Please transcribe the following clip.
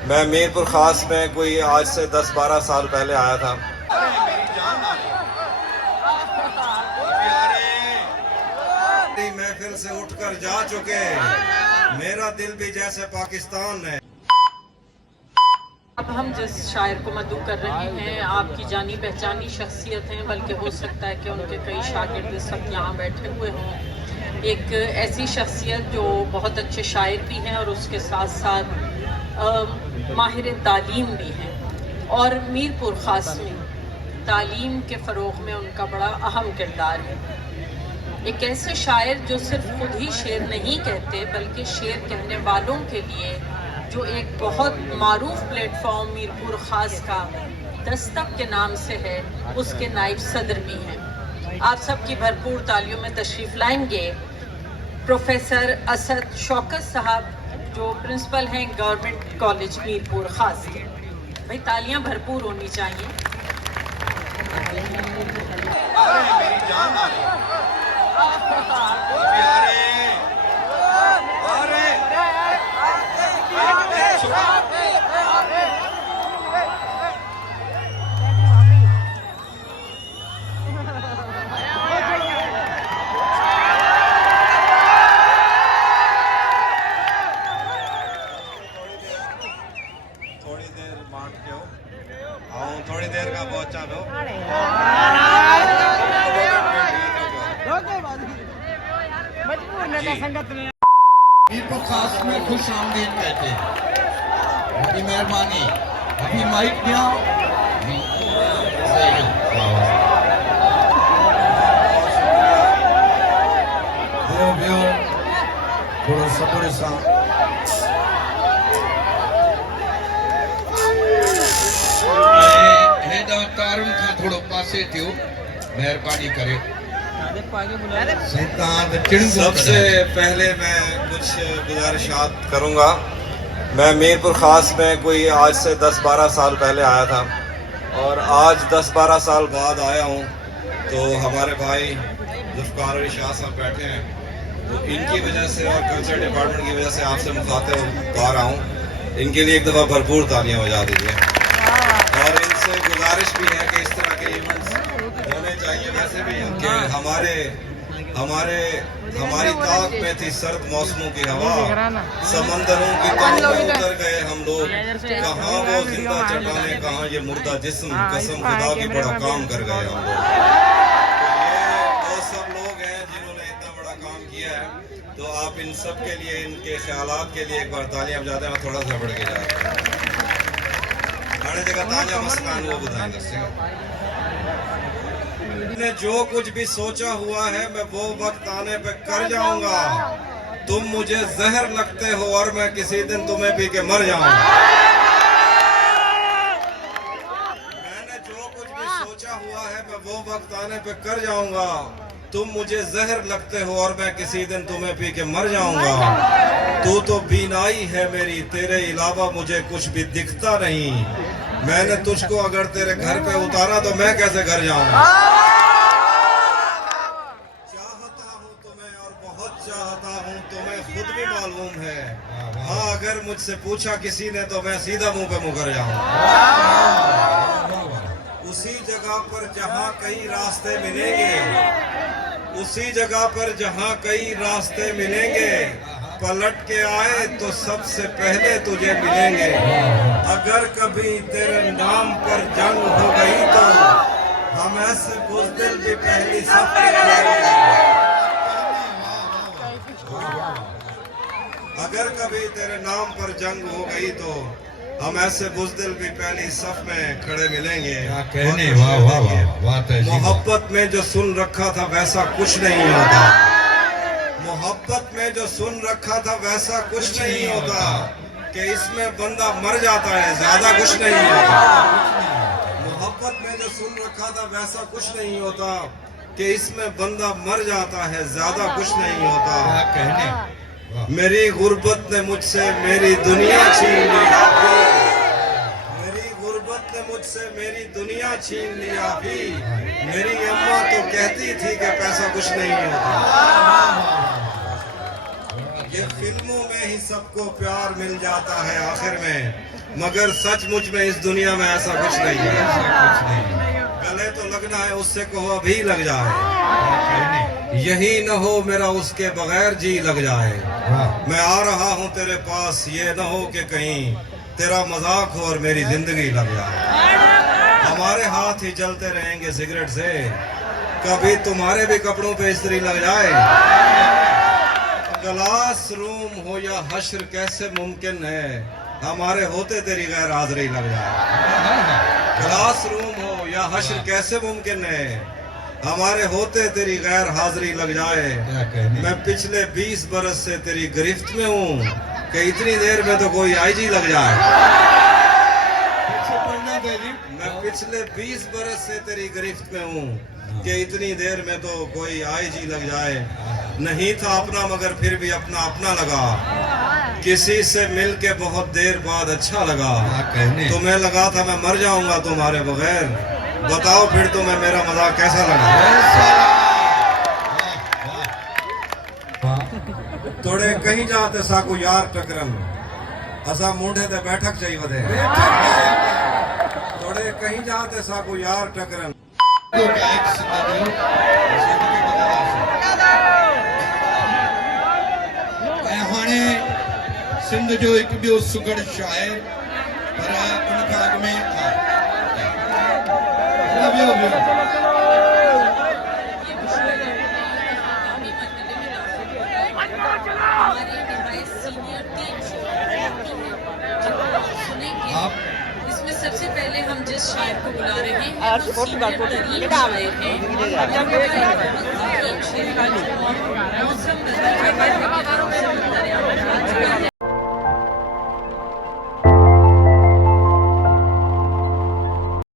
मैं मीरपुर ख़ास में कोई आज से 10-12 साल पहले आया था। महफिल से उठकर जा चुके, मेरा दिल भी जैसे पाकिस्तान है। अब हम जिस शायर को मदऊ कर रहे हैं आपकी जानी पहचानी शख्सियत हैं, बल्कि हो सकता है कि उनके कई शागिर्द इस वक्त यहाँ बैठे हुए हों। एक ऐसी शख्सियत जो बहुत अच्छे शायर भी हैं और उसके साथ साथ माहिर तालीम भी हैं, और मीरपुर ख़ास में तालीम के फ़रोग़ में उनका बड़ा अहम किरदार है। एक ऐसे शायर जो सिर्फ खुद ही शेर नहीं कहते बल्कि शेर कहने वालों के लिए जो एक बहुत मारूफ प्लेटफॉर्म मीरपुर ख़ास का दस्तक के नाम से है, उसके नायब सदर भी हैं। आप सबकी भरपूर तालियों में तशरीफ़ लाएंगे प्रोफेसर असद शौकत साहब, जो प्रिंसिपल हैं गवर्नमेंट कॉलेज मीरपुर ख़ास के। भाई तालियां भरपूर होनी चाहिए। थोड़ी देर बाट के हो आऊँ, थोड़ी देर का पहुँचा दो। मीरपुर खास में खुश आमदीद कहते हैं। आपकी मेहरबानी। अभी माइक में आओ। थोड़ा सब्र सा तारुन खां थोड़ो पासे थियो, मेहरबानी करे। सबसे पहले मैं कुछ गुजारिशात करूँगा। मैं मीरपुर ख़ास में कोई आज से 10-12 साल पहले आया था, और आज 10-12 साल बाद आया हूँ। तो हमारे भाई जुल्फ़कार अली शाह साहब बैठे हैं, तो इनकी वजह से और कल्चर डिपार्टमेंट की वजह से आपसे मुखातिब पा रहा हूँ। इनके लिए एक दफ़ा भरपूर तालियां बजा दीजिए। और इनसे गुजारिश भी है कि इस तरह के इवेंट्स होने चाहिए। वैसे भी हमारी ताक में थी सर्द मौसमों की हवा, समंदरों की तहों में उतर गए हम लोग। कहाँ वो जिंदा चट्टाने, कहाँ ये मुर्दा जिस्म, कसम खुदा की बड़ा काम कर गए हम लोग। तो ये वो सब लोग हैं जिन्होंने इतना बड़ा काम किया है। तो आप इन सब के लिए, इनके ख्यालात के लिए एक बार तालियां बजाते हैं। थोड़ा सा बढ़ के जाए हर जगह ताजा मस्कान वो बताएंगे। मैंने जो कुछ भी सोचा हुआ है मैं वो वक्त आने पे कर जाऊंगा। तुम मुझे जहर लगते हो और मैं किसी दिन तुम्हें पी के मर जाऊंगा। मैंने जो कुछ भी सोचा हुआ है मैं वो वक्त आने पे कर जाऊंगा। तुम मुझे जहर लगते हो और मैं किसी दिन तुम्हें पी के मर जाऊंगा। तू तो बीनाई है मेरी, तेरे अलावा मुझे कुछ भी दिखता नहीं। मैंने तुझको अगर तेरे घर पे उतारा तो मैं कैसे घर जाऊंगा। चाहता हूँ तुम्हें और बहुत चाहता हूँ, तुम्हें खुद भी मालूम है। हाँ, अगर मुझसे पूछा किसी ने तो मैं सीधा मुंह पे मुकर जाऊंगा। उसी जगह पर जहाँ कई रास्ते मिलेंगे, उसी जगह पर जहाँ कई रास्ते मिलेंगे, पलट के आए तो सबसे पहले तुझे मिलेंगे। अगर कभी तेरे नाम पर जंग हो गई तो हम ऐसे बुज़दिल भी पहली सफ में खड़े। अगर कभी तेरे नाम पर जंग हो गई तो हम ऐसे बुज़दिल भी पहली सफ में खड़े मिलेंगे। कहने वाह वाह वाह। मोहब्बत में जो सुन रखा था वैसा कुछ नहीं होता। मोहब्बत में जो सुन रखा था वैसा कुछ नहीं होता कि इसमें बंदा मर जाता है, ज्यादा कुछ नहीं होता। मोहब्बत में जो सुन रखा था वैसा कुछ नहीं होता कि इसमें बंदा मर जाता है, ज्यादा कुछ नहीं होता। कहने मेरी गुर्बत ने मुझसे मेरी दुनिया छीन लिया। मेरी गुर्बत ने मुझसे मेरी दुनिया छीन लिया भी। मेरी अम्मा तो कहती थी कि पैसा कुछ नहीं होता। ये फिल्मों में ही सबको प्यार मिल जाता है, आखिर में मगर सचमुच में इस दुनिया में ऐसा कुछ नहीं है। ऐसा कुछ नहीं। गले तो लगना है, उससे कहो अभी लग जाए। कहने यही न हो मेरा उसके बगैर जी लग जाए। वाह मैं आ रहा हूँ तेरे पास, ये न हो कि कहीं तेरा मजाक हो और मेरी जिंदगी लग जाए। हमारे हाथ ही जलते रहेंगे सिगरेट से, कभी तुम्हारे भी कपड़ों पे इस्त्री लग जाए। क्लास रूम हो या हश्र कैसे मुमकिन है, हमारे होते तेरी गैर हाजिरी लग जाए। क्लास रूम हो या हश्र कैसे मुमकिन है, हमारे होते तेरी गैर हाजिरी लग जाए। क्या कहने। मैं पिछले 20 बरस से तेरी गिरफ्त में हूँ कि इतनी देर में तो कोई आईजी लग जाए। पीछे पढ़ना दीदी। मैं पिछले 20 बरस से तेरी गिरफ्त में हूँ कि इतनी देर में तो कोई आईजी लग जाए। नहीं था अपना मगर फिर भी अपना अपना लगा, किसी से मिल के बहुत देर बाद अच्छा लगा। क्या कहने। तुम्हें लगा था मैं मर जाऊंगा तुम्हारे बगैर, बताओ फिर तुम्हें मेरा मजाक कैसा लगा। थोड़े कहीं जाते साकू यार टकरन, असा मुंडे ते बैठक चाहिए वदे। थोड़े कहीं जाते साकू यार टकरन। हाणे सिंध जो हिकु ॿियो सुगड़ शाइर, पर उनखां अॻु में आप इसमें सबसे पहले हम जिस शायर को बुला रहे हैं वो सीनियर तरीन शायर हैं। मौसम